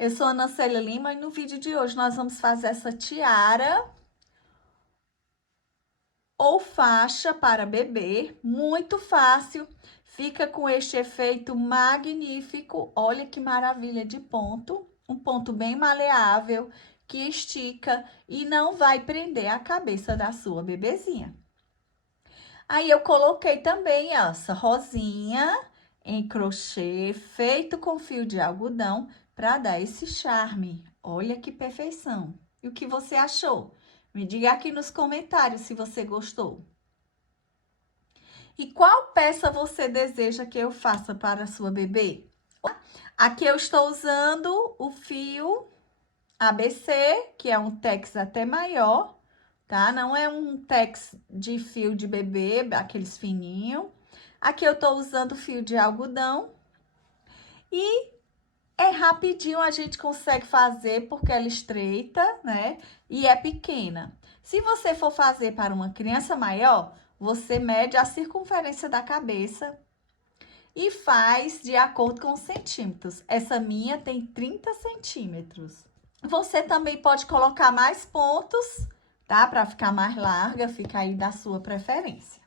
Eu sou Ana Célia Lima e no vídeo de hoje nós vamos fazer essa tiara ou faixa para bebê, muito fácil, fica com este efeito magnífico. Olha que maravilha de ponto, um ponto bem maleável, que estica e não vai prender a cabeça da sua bebezinha. Aí eu coloquei também essa rosinha em crochê, feito com fio de algodão, para dar esse charme. Olha que perfeição! E o que você achou? Me diga aqui nos comentários se você gostou. E qual peça você deseja que eu faça para a sua bebê? Aqui eu estou usando o fio ABC, que é um tex até maior, tá? Não é um tex de fio de bebê, aqueles fininhos. Aqui eu tô usando fio de algodão. E é rapidinho, a gente consegue fazer porque ela é estreita, né? E é pequena. Se você for fazer para uma criança maior, você mede a circunferência da cabeça e faz de acordo com os centímetros. Essa minha tem 30 centímetros. Você também pode colocar mais pontos, tá? Para ficar mais larga, fica aí da sua preferência.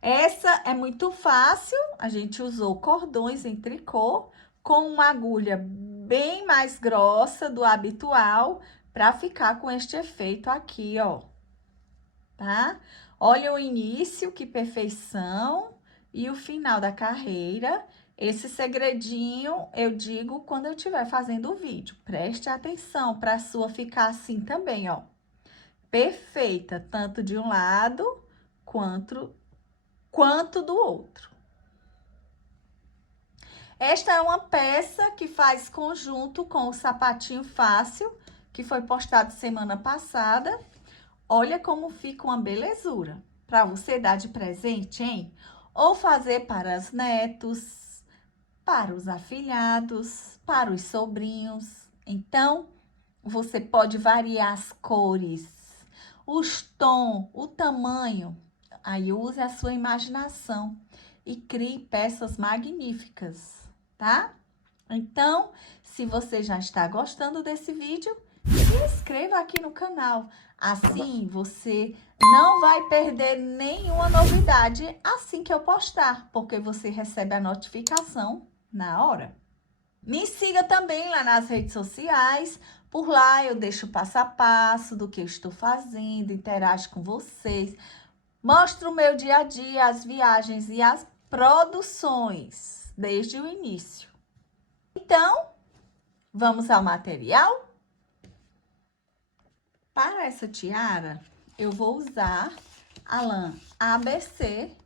Essa é muito fácil, a gente usou cordões em tricô com uma agulha bem mais grossa do habitual para ficar com este efeito aqui, ó, tá? Olha o início, que perfeição, e o final da carreira. Esse segredinho eu digo quando eu estiver fazendo o vídeo. Preste atenção para a sua ficar assim também, ó. Perfeita, tanto de um lado quanto do outro. Esta é uma peça que faz conjunto com o sapatinho fácil, que foi postado semana passada. Olha como fica uma belezura. Para você dar de presente, hein? Ou fazer para os netos, para os afilhados, para os sobrinhos. Então, você pode variar as cores, os tons, o tamanho. Aí use a sua imaginação e crie peças magníficas, tá? Então, se você já está gostando desse vídeo, se inscreva aqui no canal. Assim, você não vai perder nenhuma novidade assim que eu postar, porque você recebe a notificação na hora. Me siga também lá nas redes sociais. Por lá eu deixo passo a passo do que eu estou fazendo, interajo com vocês. Mostro o meu dia a dia, as viagens e as produções, desde o início. Então, vamos ao material? Para essa tiara, eu vou usar a lã ABC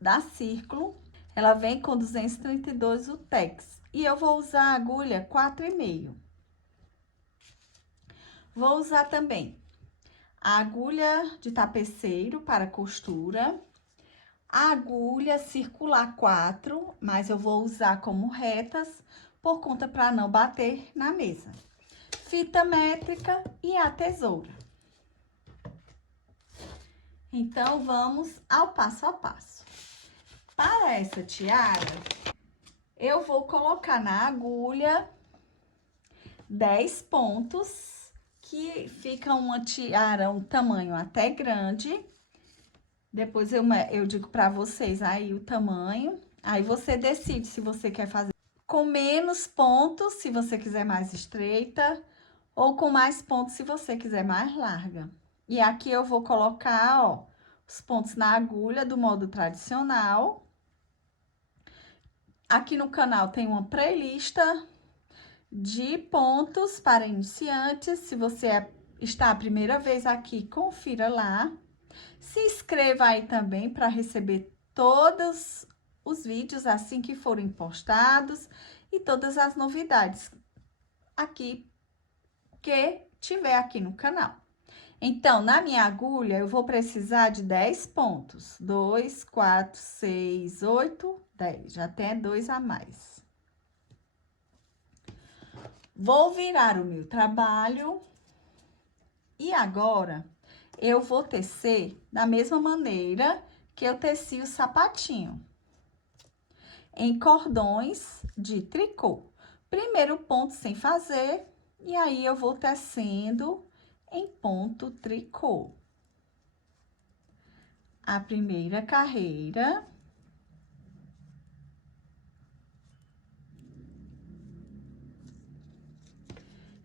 da Círculo. Ela vem com 232 o tex. E eu vou usar a agulha 4,5. Vou usar também a agulha de tapeceiro para costura, a agulha circular 4, mas eu vou usar como retas, por conta para não bater na mesa. Fita métrica e a tesoura. Então, vamos ao passo a passo. Para essa tiara, eu vou colocar na agulha 10 pontos, que fica uma tiara, um tamanho até grande. Depois eu digo para vocês aí o tamanho. Aí você decide se você quer fazer com menos pontos, se você quiser mais estreita, ou com mais pontos, se você quiser mais larga. E aqui eu vou colocar, ó, os pontos na agulha do modo tradicional. Aqui no canal tem uma playlist de pontos para iniciantes. Se você está a primeira vez aqui, confira lá. Se inscreva aí também para receber todos os vídeos assim que forem postados e todas as novidades aqui que tiver aqui no canal. Então, na minha agulha, eu vou precisar de 10 pontos. 2, 4, 6, 8, 10. Já tem 2 a mais. Vou virar o meu trabalho. E agora, eu vou tecer da mesma maneira que eu teci o sapatinho. Em cordões de tricô. Primeiro ponto sem fazer, e aí eu vou tecendo em ponto tricô. A primeira carreira.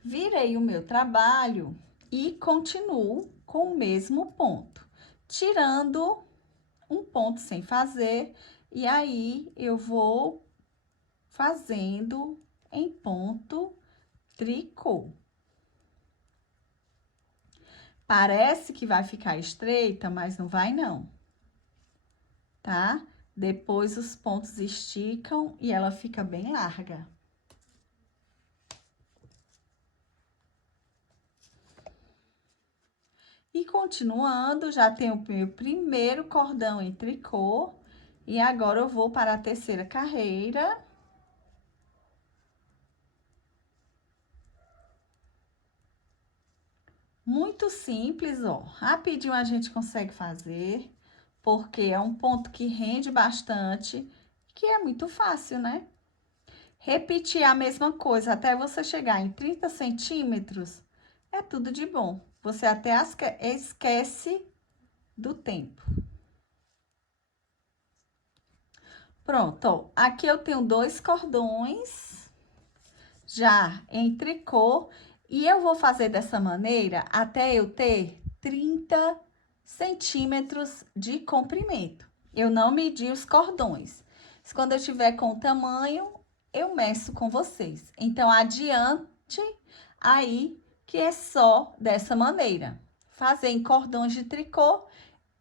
Virei o meu trabalho e continuo com o mesmo ponto, tirando um ponto sem fazer, e aí eu vou fazendo em ponto tricô. Parece que vai ficar estreita, mas não vai não, tá? Depois os pontos esticam e ela fica bem larga. E continuando, já tenho o meu primeiro cordão em tricô. E agora eu vou para a terceira carreira. Muito simples, ó. Rapidinho a gente consegue fazer, porque é um ponto que rende bastante, que é muito fácil, né? Repetir a mesma coisa até você chegar em 30 centímetros, é tudo de bom. Você até esquece do tempo. Pronto, ó. Aqui eu tenho 2 cordões já em tricô, e eu vou fazer dessa maneira até eu ter 30 centímetros de comprimento. Eu não medi os cordões. Quando eu tiver com o tamanho, eu meço com vocês. Então, adiante aí que é só dessa maneira. Fazer em cordões de tricô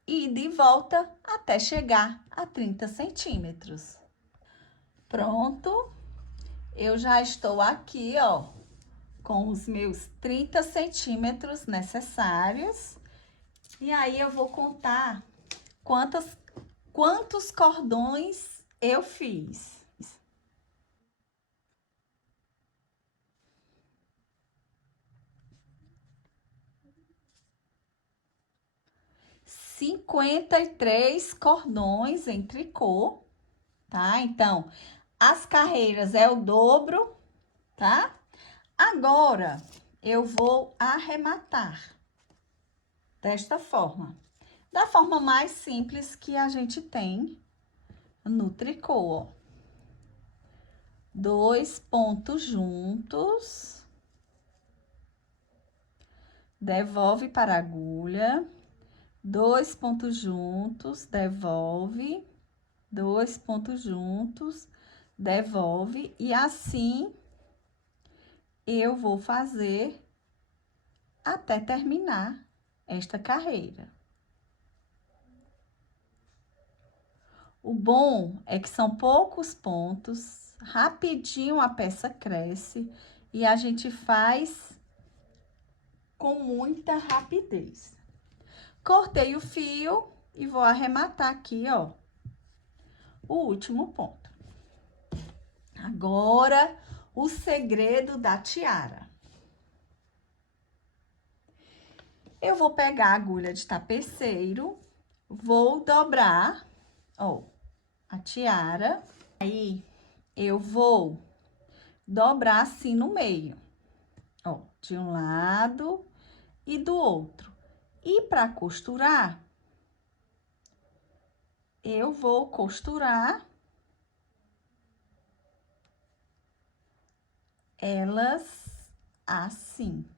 e de volta até chegar a 30 centímetros. Pronto, eu já estou aqui, ó, com os meus 30 centímetros necessários. E aí, eu vou contar quantos cordões eu fiz. 53 cordões em tricô, tá? Então, as carreiras é o dobro, tá? Agora, eu vou arrematar desta forma. Da forma mais simples que a gente tem no tricô, ó. 2 pontos juntos. Devolve para a agulha. 2 pontos juntos, devolve. 2 pontos juntos, devolve. E assim, eu vou fazer até terminar esta carreira. O bom é que são poucos pontos, rapidinho a peça cresce e a gente faz com muita rapidez. Cortei o fio e vou arrematar aqui, ó, o último ponto. Agora, o segredo da tiara. Eu vou pegar a agulha de tapeceiro, vou dobrar, ó, a tiara. Aí, eu vou dobrar assim no meio, ó, de um lado e do outro. E para costurar, eu vou costurar elas assim.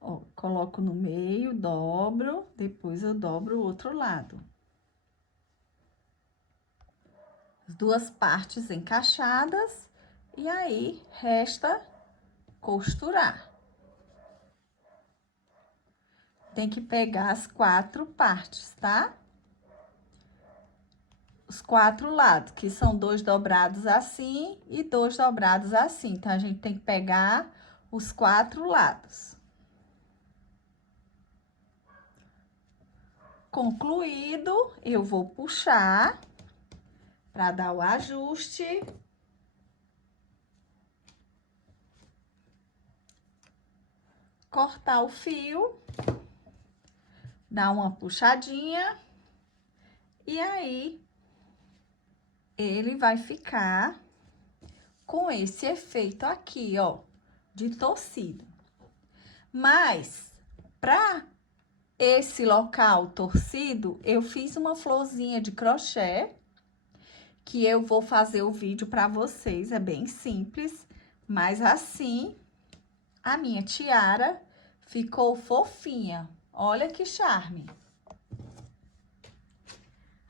Ó, coloco no meio, dobro, depois eu dobro o outro lado. As duas partes encaixadas, e aí resta costurar. Tem que pegar as 4 partes, tá? Os 4 lados, que são 2 dobrados assim e 2 dobrados assim. Então, a gente tem que pegar os 4 lados. Concluído, eu vou puxar para dar o ajuste. Cortar o fio, dar uma puxadinha, e aí ele vai ficar com esse efeito aqui, ó, de torcido. Mas, pra esse local torcido, eu fiz uma florzinha de crochê, que eu vou fazer o vídeo pra vocês, é bem simples, mas assim, a minha tiara ficou fofinha. Olha que charme.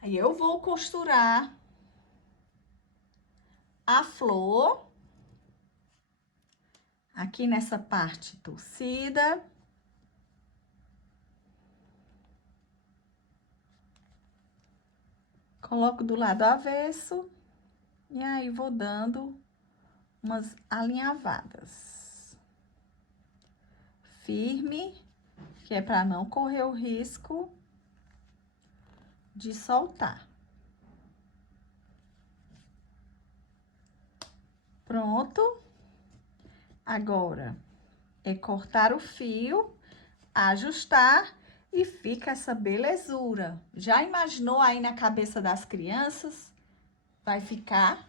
Aí, eu vou costurar a flor aqui nessa parte torcida. Coloco do lado avesso e aí vou dando umas alinhavadas. Firme, que é para não correr o risco de soltar. Pronto. Agora, é cortar o fio, ajustar e fica essa belezura. Já imaginou aí na cabeça das crianças? Vai ficar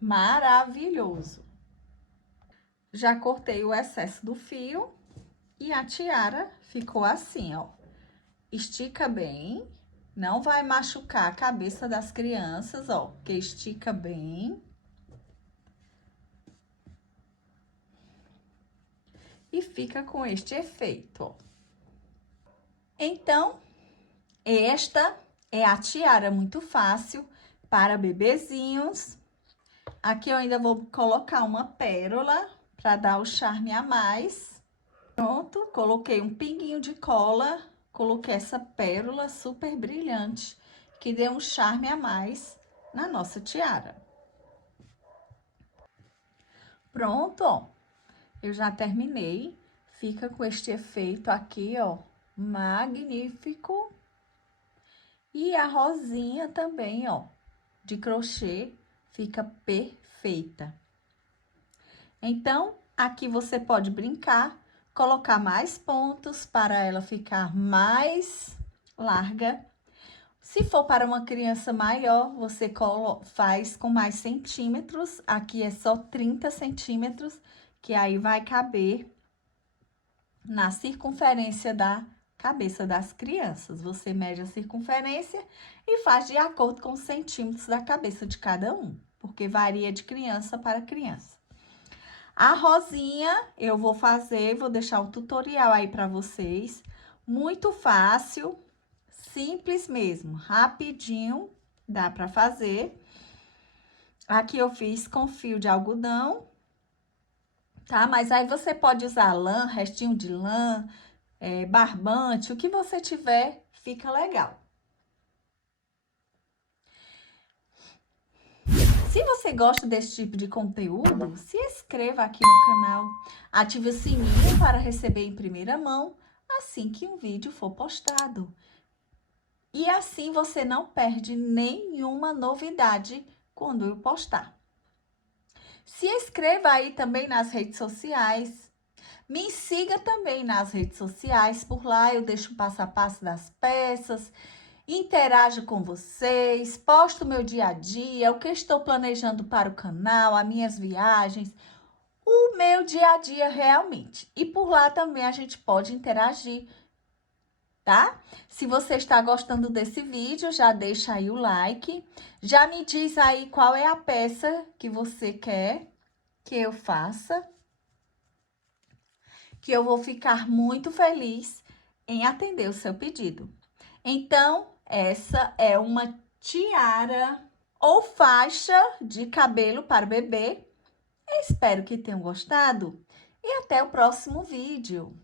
maravilhoso. Já cortei o excesso do fio e a tiara ficou assim, ó. Estica bem, não vai machucar a cabeça das crianças, ó, que estica bem. E fica com este efeito, ó. Então, esta é a tiara muito fácil para bebezinhos. Aqui eu ainda vou colocar uma pérola para dar o charme a mais. Pronto, coloquei um pinguinho de cola, coloquei essa pérola super brilhante, que deu um charme a mais na nossa tiara. Pronto, ó, eu já terminei, fica com este efeito aqui, ó, magnífico. E a rosinha também, ó, de crochê, fica perfeita. Então, aqui você pode brincar, colocar mais pontos para ela ficar mais larga. Se for para uma criança maior, você faz com mais centímetros. Aqui é só 30 centímetros, que aí vai caber na circunferência da cabeça das crianças. Você mede a circunferência e faz de acordo com os centímetros da cabeça de cada um, porque varia de criança para criança. A rosinha, eu vou fazer, vou deixar o tutorial aí para vocês. Muito fácil, simples mesmo, rapidinho, dá para fazer. Aqui eu fiz com fio de algodão, tá? Mas aí você pode usar lã, restinho de lã, barbante, o que você tiver, fica legal. Se você gosta desse tipo de conteúdo, se inscreva aqui no canal, ative o sininho para receber em primeira mão assim que um vídeo for postado. E assim você não perde nenhuma novidade quando eu postar. Se inscreva aí também nas redes sociais. Me siga também nas redes sociais, por lá eu deixo o passo a passo das peças, interajo com vocês, posto meu dia a dia, o que estou planejando para o canal, as minhas viagens, o meu dia a dia realmente. E por lá também a gente pode interagir, tá? Se você está gostando desse vídeo, já deixa aí o like, já me diz aí qual é a peça que você quer que eu faça, que eu vou ficar muito feliz em atender o seu pedido. Então, essa é uma tiara ou faixa de cabelo para bebê. Eu espero que tenham gostado e até o próximo vídeo.